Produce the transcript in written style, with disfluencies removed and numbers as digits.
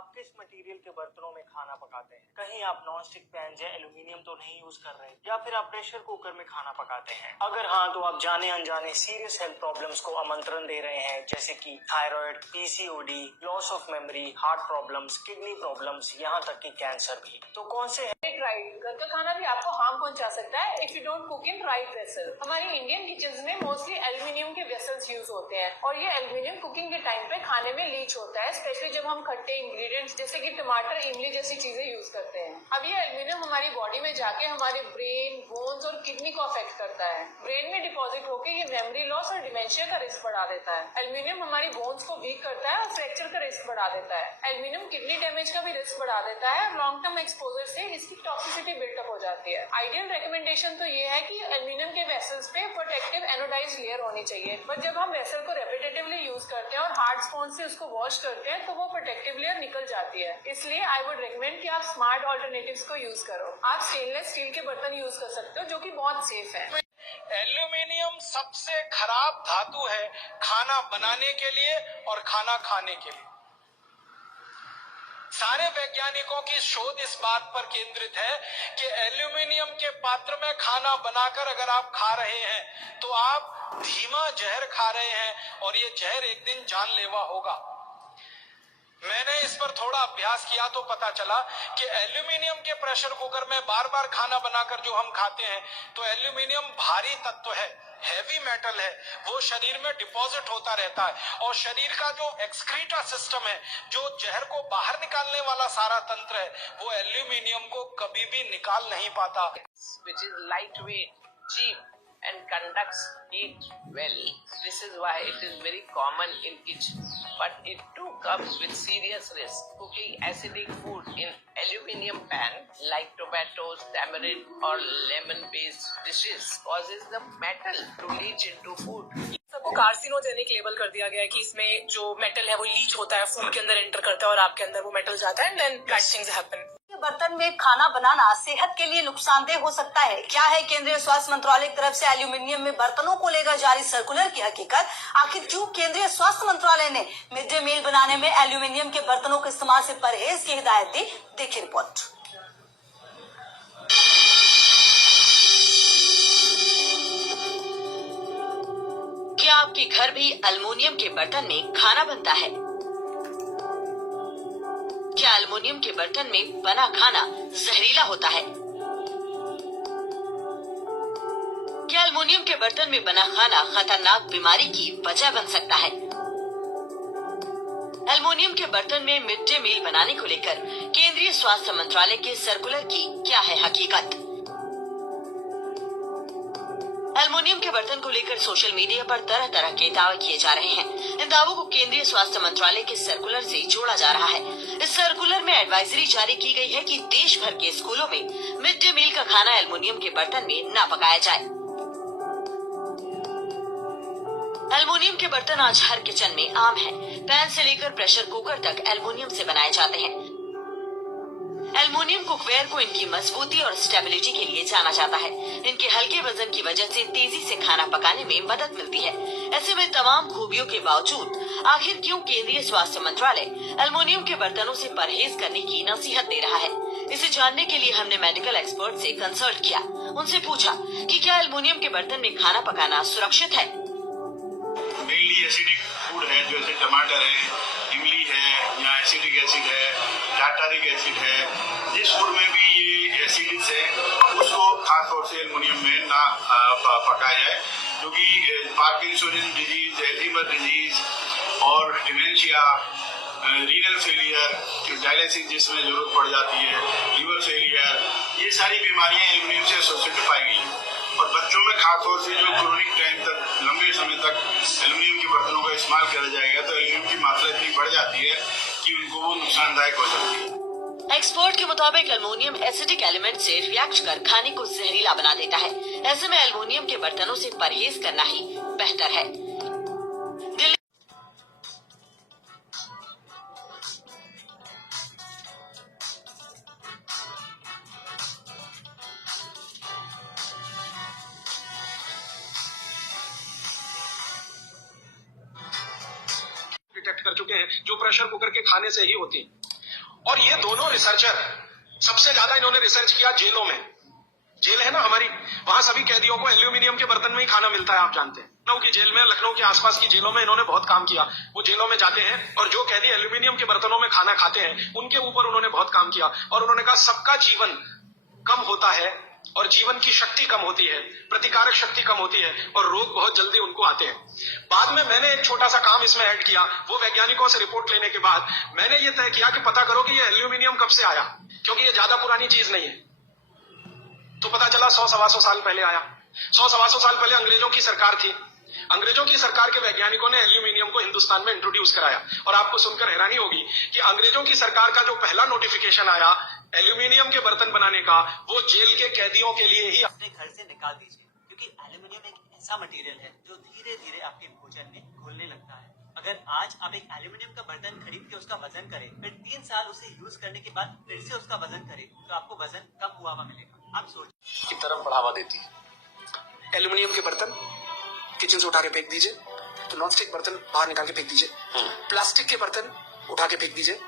आप किस मटेरियल के बर्तनों में खाना पकाते हैं? कहीं आप नॉन स्टिक पैन या एल्यूमिनियम तो नहीं यूज कर रहे, या फिर आप प्रेशर कुकर में खाना पकाते हैं? अगर हाँ, तो आप जाने अनजाने सीरियस हेल्थ प्रॉब्लम्स को आमंत्रण दे रहे हैं, जैसे कि thyroid, PCOD, loss of memory, heart problems, kidney problems, यहाँ तक कि कैंसर भी। तो कौन से राइट, घर का खाना भी आपको हार्म पहुंचा सकता है if you don't cook in right vessel. हमारी इंडियन किचन में मोस्टली एल्यूमिनियम के वेसल्स यूज होते हैं और ये एल्यूमिनियम कुकिंग के टाइम पे खाने में लीच होता है, स्पेशली जब हम खट्टे इंग्रेडिएंट्स जैसे कि टमाटर, इमली जैसी चीजें यूज करते हैं। अब ये एल्यूमिनियम हमारी बॉडी में जाके हमारे ब्रेन, बोन्स और किडनी को अफेक्ट करता है। ब्रेन में डिपॉजिट होकर ये मेमोरी लॉस और डिमेंशिया का रिस्क बढ़ा देता है। एल्यूमिनियम हमारी बोन्स को वीक करता है और फ्रैक्चर का रिस्क बढ़ा देता है। एल्यूमिनियम किडनी डैमेज का भी रिस्क बढ़ा देता है और लॉन्ग टर्म एक्सपोजर से इसकी टॉक्सिसिटी बिल्टअप हो जाती है। आइडियल रिकमेंडेशन तो ये है कि एल्यूमिनियम के वेसल्स पे प्रोटेक्टिव एनोडाइज्ड लेयर होनी चाहिए, पर जब हम वेसल को रेपिटेटिवली यूज करते हैं और हार्ड स्पॉन्ज से उसको वॉश करते हैं तो वो प्रोटेक्टिव लेयर निकल जाती है। इसलिए आई वुड रिकमेंड कि आप स्मार्ट ऑल्टरनेटिव्स को यूज करो। आप स्टेनलेस स्टील के बर्तन यूज कर सकते हो जो कि बहुत सेफ है। एल्यूमिनियम सबसे खराब धातु है खाना बनाने के लिए और खाना खाने के लिए। सारे वैज्ञानिकों की शोध इस बात पर केंद्रित है कि एल्यूमिनियम के पात्र में खाना बनाकर अगर आप खा रहे हैं तो आप धीमा जहर खा रहे हैं और ये जहर एक दिन जानलेवा होगा। मैंने इस पर थोड़ा अभ्यास किया तो पता चला कि एल्यूमिनियम के प्रेशर कुकर में बार बार खाना बनाकर जो हम खाते हैं तो एल्यूमिनियम भारी तत्व है, हैवी मेटल है, वो शरीर में डिपॉजिट होता रहता है और शरीर का जो एक्सक्रीटा सिस्टम है, जो जहर को बाहर निकालने वाला सारा तंत्र है, वो एल्यूमिनियम को कभी भी निकाल नहीं पाता। Which is lightweight, cheap and conducts heat well. This is why it is very common in kitchen. But it too comes with serious risk. Cooking acidic food in aluminium pan like tomatoes, tamarind or lemon-based dishes causes the metal to leach into food. सबको carcinogenic label कर दिया गया है कि इसमें जो metal है वो लीच होता है, फूड के अंदर एंटर करता है और आपके अंदर वो मेटल जाता है, and then bad things happen. बर्तन में खाना बनाना सेहत के लिए नुकसानदेह हो सकता है। क्या है केंद्रीय स्वास्थ्य मंत्रालय की तरफ से एल्यूमिनियम में बर्तनों को लेकर जारी सर्कुलर की हकीकत? आखिर क्यों केंद्रीय स्वास्थ्य मंत्रालय ने मिड डे मील बनाने में एल्यूमिनियम के बर्तनों के इस्तेमाल से परहेज की हिदायत दी? देखिए रिपोर्ट। क्या आपके घर भी एल्यूमिनियम के बर्तन में खाना बनता है? क्या एल्युमिनियम के बर्तन में बना खाना जहरीला होता है? क्या एल्युमिनियम के बर्तन में बना खाना खतरनाक बीमारी की वजह बन सकता है? एल्युमिनियम के बर्तन में मिड डे मील बनाने को लेकर केंद्रीय स्वास्थ्य मंत्रालय के सर्कुलर की क्या है हकीकत? एल्युमिनियम के बर्तन को लेकर सोशल मीडिया पर तरह तरह के दावे किए जा रहे हैं। इन दावों को केंद्रीय स्वास्थ्य मंत्रालय के सर्कुलर से जोड़ा जा रहा है। इस सर्कुलर में एडवाइजरी जारी की गई है कि देश भर के स्कूलों में मिड डे मील का खाना एल्युमिनियम के बर्तन में न पकाया जाए। एल्युमिनियम के बर्तन आज हर किचन में आम है। पैन से लेकर प्रेशर कुकर तक एल्युमिनियम से बनाए जाते हैं। एल्युमिनियम कुकवेयर को इनकी मजबूती और स्टेबिलिटी के लिए जाना जाता है। इनके हल्के वजन की वजह से तेजी से खाना पकाने में मदद मिलती है। ऐसे में तमाम खूबियों के बावजूद आखिर क्यों केंद्रीय स्वास्थ्य मंत्रालय एल्युमिनियम के बर्तनों से परहेज करने की नसीहत दे रहा है? इसे जानने के लिए हमने मेडिकल एक्सपर्ट से कंसल्ट किया। उनसे पूछा कि क्या एल्युमिनियम के बर्तन में खाना पकाना सुरक्षित है? मेनली एसिडिक फूड है, जैसे टमाटर है, इमली है या एसिडिक एसिड है, टार्टारिक एसिड है, जिस फूड में भी ये एसिड्स है उसको खासतौर से एल्युमिनियम में ना पकाया जाए, क्योंकि पार्किंसोनियन डिजीज, एल्जीमर डिजीज और डिमेंशिया, रीनल फेलियर, डायलिसिस जिसमें जरूरत पड़ जाती है, लीवर फेलियर, ये सारी बीमारियां एल्युमिनियम से एसोसिएटेड पाई गई हैं। और बच्चों में खासतौर से जो क्रोनिक टाइम तक, लंबे समय तक एल्युमिनियम के बर्तनों का इस्तेमाल किया जाएगा तो एल्युमिनियम की मात्रा इतनी बढ़ जाती है कि उनको वो नुकसानदायक हो सकती है। एक्सपर्ट के मुताबिक एल्युमिनियम एसिडिक एलिमेंट से रिएक्ट कर खाने को जहरीला बना देता है। ऐसे में एल्युमिनियम के बर्तनों से परहेज करना ही बेहतर है। डिटेक्ट कर चुके हैं जो प्रेशर कुकर के खाने से ही होती है। और ये दोनों रिसर्चर सबसे ज्यादा इन्होंने रिसर्च किया जेलों में। जेल है ना हमारी, वहां सभी कैदियों को एल्यूमिनियम के बर्तन में ही खाना मिलता है, आप जानते हैं। लखनऊ की जेल में, लखनऊ के आसपास की जेलों में इन्होंने बहुत काम किया। वो जेलों में जाते हैं और जो कैदी एल्यूमिनियम के बर्तनों में खाना खाते हैं उनके ऊपर उन्होंने बहुत काम किया। और उन्होंने कहा सबका जीवन कम होता है और जीवन की शक्ति कम होती है, प्रतिकारक शक्ति कम होती है और रोग बहुत जल्दी उनको आते हैं। बाद में मैंने एक छोटा सा काम इसमें ऐड किया। वो वैज्ञानिकों से रिपोर्ट लेने के बाद मैंने ये तय किया कि पता करो कि ये एल्यूमिनियम कब से आया, क्योंकि ये ज्यादा पुरानी चीज नहीं है। तो पता चला 100-125 साल पहले आया। 100-125 साल पहले अंग्रेजों की सरकार थी। अंग्रेजों की सरकार के वैज्ञानिकों ने एल्यूमिनियम को हिंदुस्तान में इंट्रोड्यूस कराया। और आपको सुनकर हैरानी होगी कि अंग्रेजों की सरकार का जो पहला नोटिफिकेशन आया एल्यूमिनियम के बर्तन बनाने का, वो जेल के कैदियों के लिए ही। अपने घर से निकाल दीजिए, क्योंकि एल्यूमिनियम एक ऐसा मटेरियल है जो धीरे धीरे आपके भोजन में घुलने लगता है। अगर आज आप एक एल्यूमिनियम का बर्तन खरीद के उसका वजन करें, फिर 3 साल उसे यूज करने के बाद फिर से उसका वजन करें, तो आपको वजन कम हुआ मिलेगा। आप सोचिए की तरफ बढ़ावा देती है। एल्यूमिनियम के बर्तन किचन से उठा के फेंक दीजिए, तो नॉन स्टिक बर्तन बाहर निकाल के फेंक दीजिए। प्लास्टिक के बर्तन उठा के फेंक दीजिए।